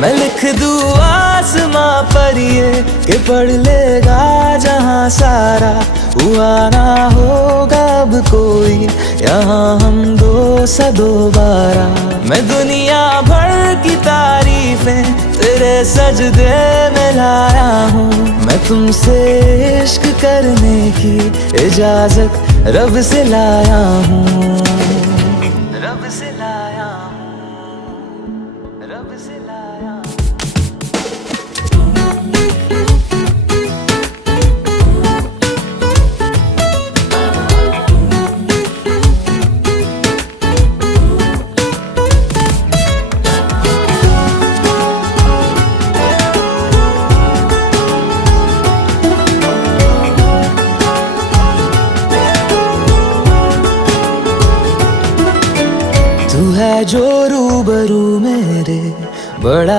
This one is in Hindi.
मैं लिख दूँ आसमां पर ये कि पढ़ लेगा जहां सारा, हुआ ना होगा अब कोई यहाँ हम दो सा दोबारा। मैं दुनिया भर की तारीफें तेरे सजदे में लाया हूँ, मैं तुमसे इश्क करने की इजाजत रब से लाया हूँ, रब से लाया हूँ, रब से लाया हूँ। तू है जो रूबरू मेरे बड़ा